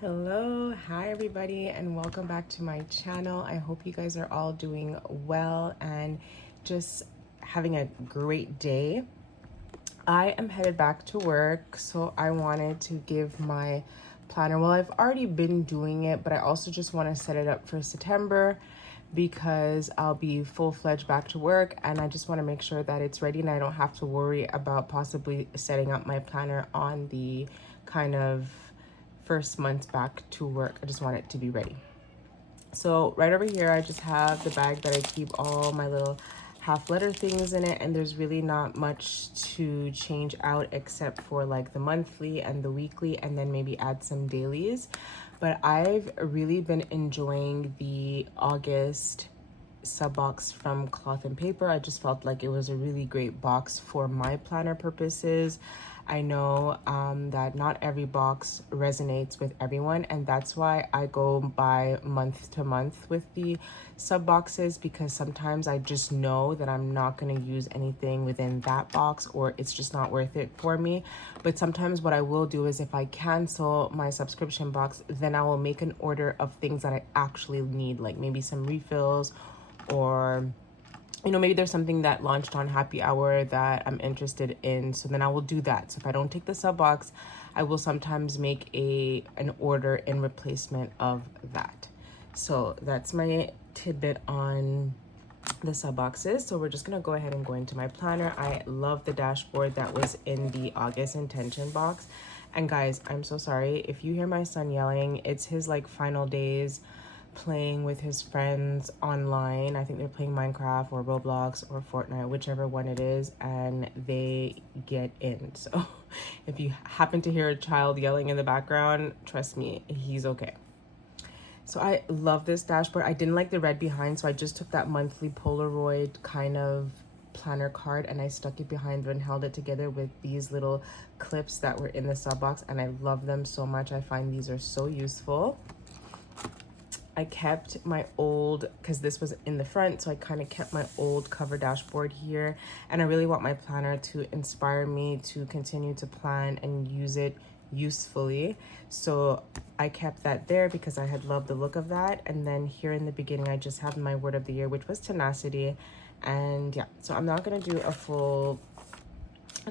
Hello, hi everybody, and welcome back to my channel. I hope you guys are all doing well and just having a great day. I am headed back to work, so I wanted to give my planner. Well, I've already been doing it, but I also just want to set it up for September because I'll be full-fledged back to work, and I just want to make sure that it's ready and I don't have to worry about possibly setting up my planner on the kind of first month back to work. I just want it to be ready. So right over here, I just have the bag that I keep all my little half letter things in it, and there's really not much to change out except for like the monthly and the weekly, and then maybe add some dailies. But I've really been enjoying the August sub box from Cloth and Paper. I just felt like it was a really great box for my planner purposes. I know that not every box resonates with everyone, and that's why I go by month to month with the sub boxes, because sometimes I just know that I'm not going to use anything within that box, or it's just not worth it for me. But sometimes what I will do is, if I cancel my subscription box, then I will make an order of things that I actually need, like maybe some refills, or maybe there's something that launched on happy hour that I'm interested in, so then I will do that. So if I don't take the sub box, I will sometimes make an order in replacement of that. So that's my tidbit on the sub boxes. So we're just gonna go ahead and go into my planner. I love the dashboard that was in the August intention box. And guys, I'm so sorry if you hear my son yelling. It's his like final days playing with his friends online. I think they're playing Minecraft or Roblox or Fortnite, whichever one it is, and they get in. So if you happen to hear a child yelling in the background, trust me, he's okay. So I love this dashboard. I didn't like the red behind, so I just took that monthly Polaroid kind of planner card and I stuck it behind and held it together with these little clips that were in the sub box, and I love them so much. I find these are so useful. I kept my old, because this was in the front, so I kind of kept my old cover dashboard here, and I really want my planner to inspire me to continue to plan and use it usefully. So I kept that there because I had loved the look of that. And then here in the beginning, I just have my word of the year, which was tenacity. And yeah, so I'm not going to do a full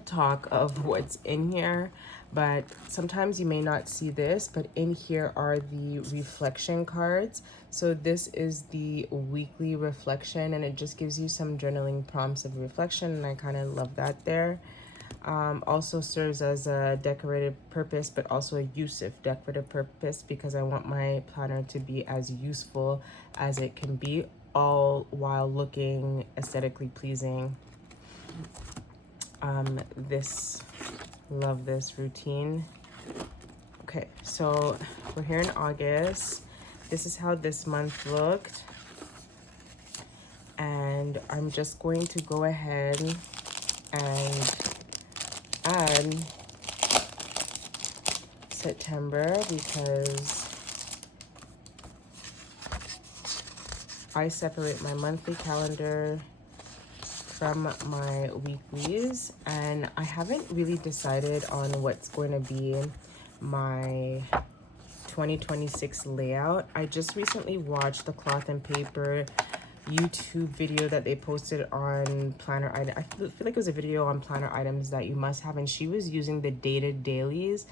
talk of what's in here, but sometimes you may not see this, but in here are the reflection cards. So this is the weekly reflection, and it just gives you some journaling prompts of reflection, and I kind of love that there. Also serves as a decorative purpose, but also a useful decorative purpose, because I want my planner to be as useful as it can be, all while looking aesthetically pleasing. Love this routine. Okay, so we're here in August. This is how this month looked, and I'm just going to go ahead and add September, because I separate my monthly calendar from my weeklies, and I haven't really decided on what's going to be my 2026 layout. I just recently watched the Cloth and Paper YouTube video that they posted on planner item. I feel like it was a video on planner items that you must have, and she was using the dated dailies,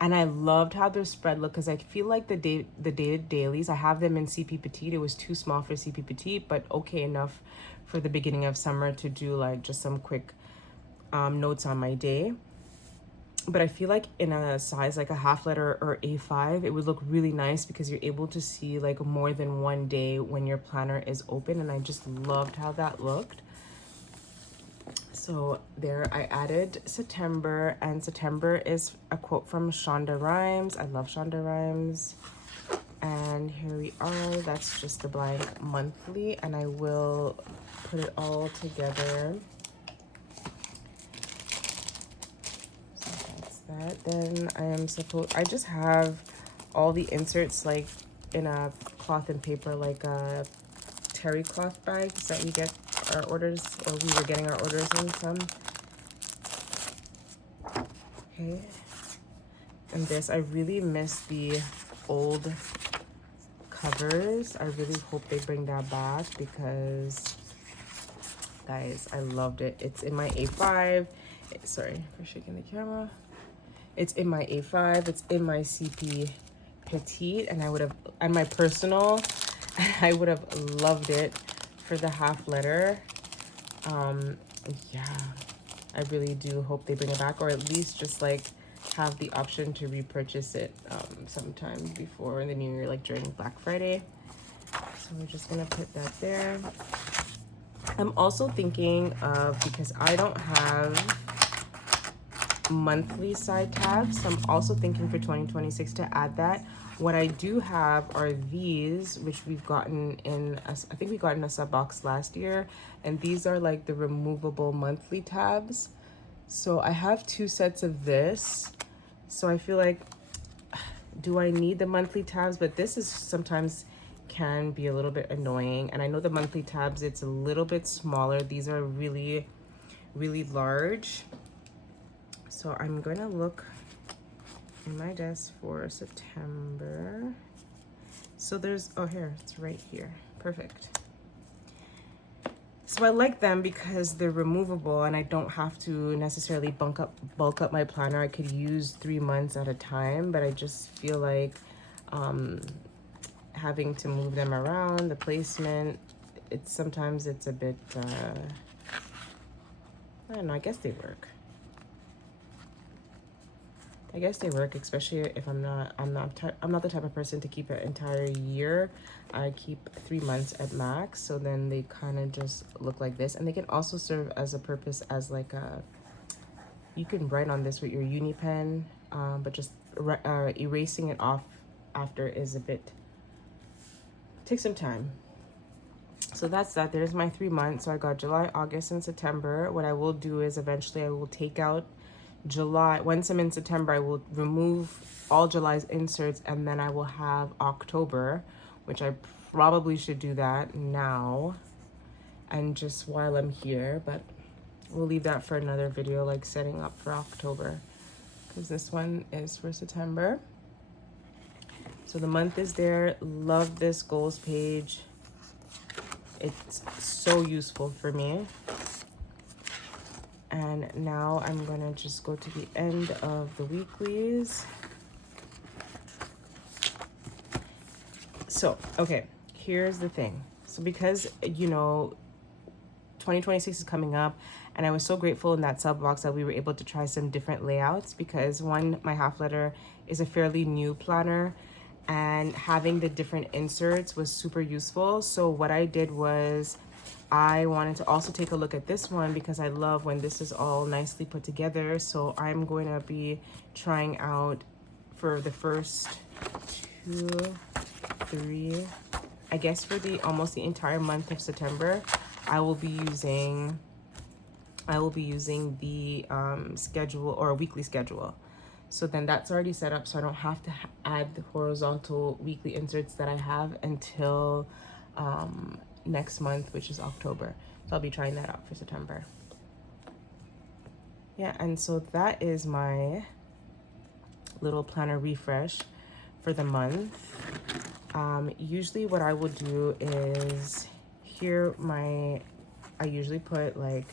and I loved how their spread looked, because I feel like the dated dailies, I have them in CP Petite. It was too small for CP Petite, but okay enough for the beginning of summer to do like just some quick notes on my day. But I feel like in a size like a half letter or A5, it would look really nice, because you're able to see like more than one day when your planner is open, and I just loved how that looked. So there, I added September, and September is a quote from Shonda Rhimes. I love Shonda Rhimes. And here we are. That's just the blank monthly, and I will put it all together. So that's that. Then I just have all the inserts like in a Cloth and Paper, like a terry cloth bags that we get our orders, or we were getting our orders in from. Okay. And this, I really miss the old covers. I really hope they bring that back because, guys, I loved it. It's in my A5. Sorry for shaking the camera. It's in my A5. It's in my CP Petite, and my personal, I would have loved it for the half letter. Yeah, I really do hope they bring it back, or at least just like have the option to repurchase it sometime before the new year, like during Black Friday. So we're just gonna put that there. I'm also thinking of, because I don't have monthly side tabs, so I'm also thinking for 2026 to add that. What I do have are these, which we've gotten in, I think we got in a sub box last year, and these are like the removable monthly tabs. So I have 2 sets of this. So I feel like, do I need the monthly tabs? But this is sometimes can be a little bit annoying. And I know the monthly tabs, it's a little bit smaller. These are really, really large. So I'm going to look in my desk for September. So there's, oh, here, it's right here. Perfect. So I like them because they're removable and I don't have to necessarily bulk up my planner. I could use 3 months at a time, but I just feel like having to move them around, the placement, sometimes it's a bit, I don't know, I guess they work. I guess they work, especially if I'm not the type of person to keep an entire year. I keep 3 months at max, so then they kind of just look like this. And they can also serve as a purpose as like you can write on this with your uni pen, but just erasing it off after is takes some time. So that's that. There's my 3 months. So I got July, August, and September. What I will do is eventually I will take out July. Once I'm in September, I will remove all July's inserts, and then I will have October, which I probably should do that now and just while I'm here, but we'll leave that for another video, like setting up for October, because this one is for September. So the month is there. Love this goals page. It's so useful for me. And now I'm gonna just go to the end of the weeklies. So, okay, here's the thing. So because, you know, 2026 is coming up, and I was so grateful in that sub box that we were able to try some different layouts, because one, my half letter is a fairly new planner, and having the different inserts was super useful. So what I did was I wanted to also take a look at this one because I love when this is all nicely put together. So I'm going to be trying out for the first 2, 3, I guess for almost the entire month of September, I will be using the schedule, or a weekly schedule. So then that's already set up, so I don't have to add the horizontal weekly inserts that I have until next month, which is October. So I'll be trying that out for September. Yeah, and so that is my little planner refresh for the month. Usually what I will do is I usually put, like,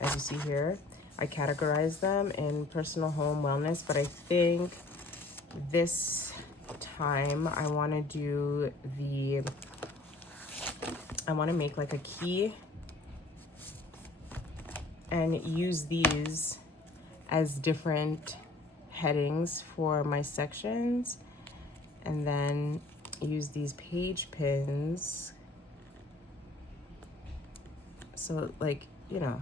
as you see here, I categorize them in personal, home, wellness, but I think this time I want to make like a key and use these as different headings for my sections, and then use these page pins. So, like, you know,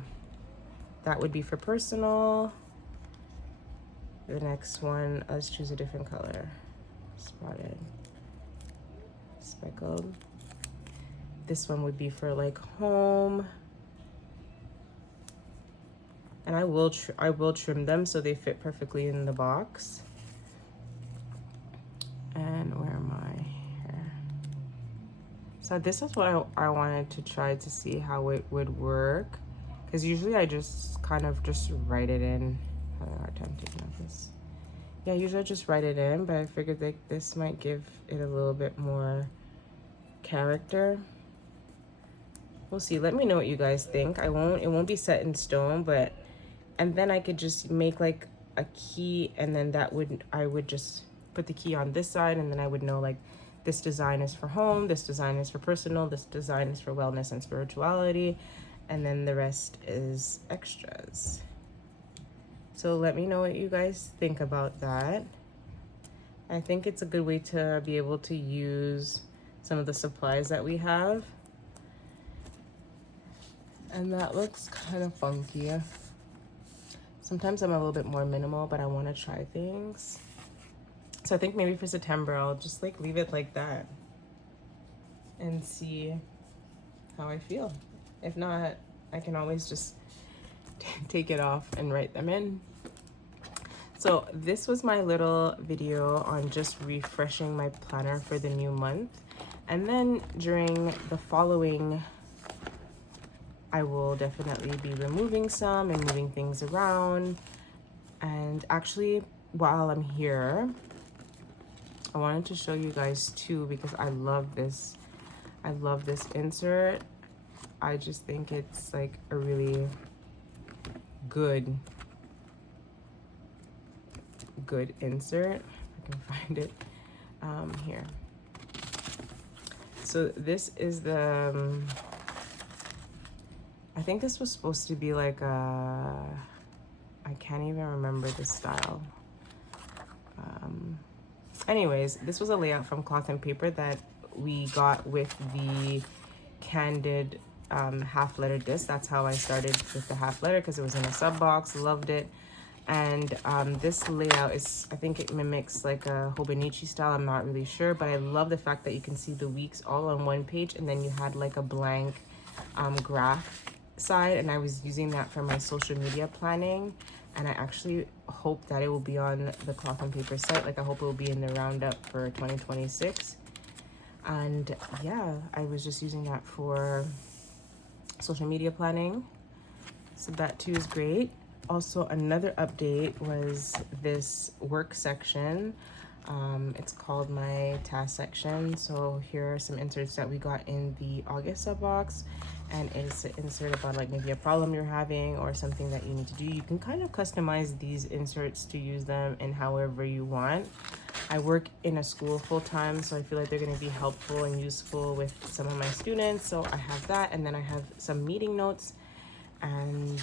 that would be for personal. The next one, let's choose a different color. Spotted, speckled. This one would be for like home. And I will trim them so they fit perfectly in the box. And where am I here? So this is what I wanted to try to see how it would work. Because usually I just kind of just write it in. I have a hard time taking out this. Yeah, usually I just write it in, but I figured like this might give it a little bit more character. We'll see. Let me know what you guys think. It won't be set in stone, but, and then I could just make like a key, and then I would just put the key on this side, and then I would know like this design is for home, this design is for personal, this design is for wellness and spirituality, and then the rest is extras. So let me know what you guys think about that. I think it's a good way to be able to use some of the supplies that we have. And that looks kind of funky. Sometimes I'm a little bit more minimal, but I want to try things. So I think maybe for September, I'll just like leave it like that and see how I feel. If not, I can always just take it off and write them in. So this was my little video on just refreshing my planner for the new month. And then during the following, I will definitely be removing some and moving things around. And actually, while I'm here, I wanted to show you guys too, because I love this insert. I just think it's like a really good insert. I can find it here. So this is the I think this was supposed to be like a, I can't even remember the style. Anyways, this was a layout from Cloth and Paper that we got with the Candid half letter disc. That's how I started with the half letter, because it was in a sub box. Loved it. And this layout is, I think it mimics like a Hobonichi style. I'm not really sure, but I love the fact that you can see the weeks all on one page, and then you had like a blank graph side, and I was using that for my social media planning. And I actually hope that it will be on the Cloth and Paper site. Like I hope it will be in the roundup for 2026. And yeah, I was just using that for social media planning. So that too is great. Also, another update was this work section. It's called my task section. So here are some inserts that we got in the August sub box, and it's an insert about like maybe a problem you're having or something that you need to do. You can kind of customize these inserts to use them in however you want. I work in a school full-time, so I feel like they're going to be helpful and useful with some of my students. So I have that, and then I have some meeting notes, and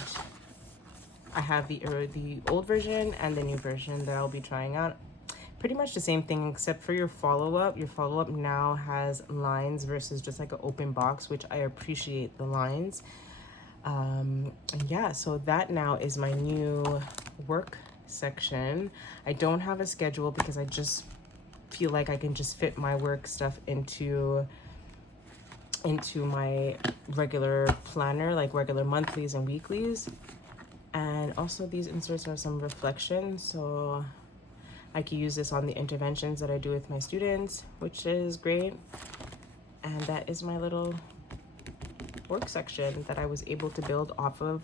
I have the old version and the new version that I'll be trying out. Pretty much the same thing, except for your follow-up. Your follow-up now has lines versus just like an open box, which I appreciate the lines. And yeah, so that now is my new work section. I don't have a schedule because I just feel like I can just fit my work stuff into my regular planner, like regular monthlies and weeklies. And also these inserts are some reflection, so I can use this on the interventions that I do with my students, which is great. And that is my little work section that I was able to build off of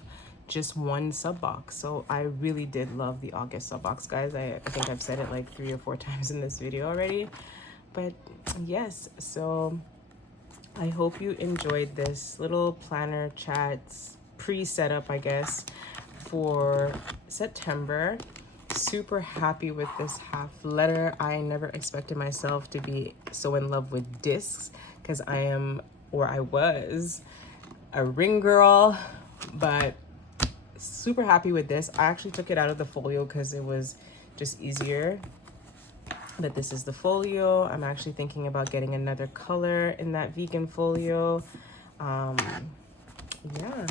just one sub box. So I really did love the August sub box, guys. I think I've said it like 3 or 4 times in this video already. But yes, so I hope you enjoyed this little planner chats pre-setup, I guess, for September. Super happy with this half letter. I never expected myself to be so in love with discs, because I was a ring girl, but super happy with this. I actually took it out of the folio because it was just easier, but this is the folio. I'm actually thinking about getting another color in that vegan folio. Yeah,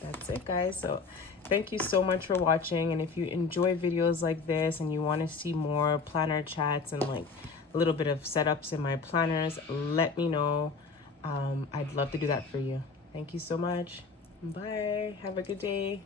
that's it, guys. So thank you so much for watching, and if you enjoy videos like this and you want to see more planner chats and like a little bit of setups in my planners, let me know. I'd love to do that for you. Thank you so much. Bye. Have a good day.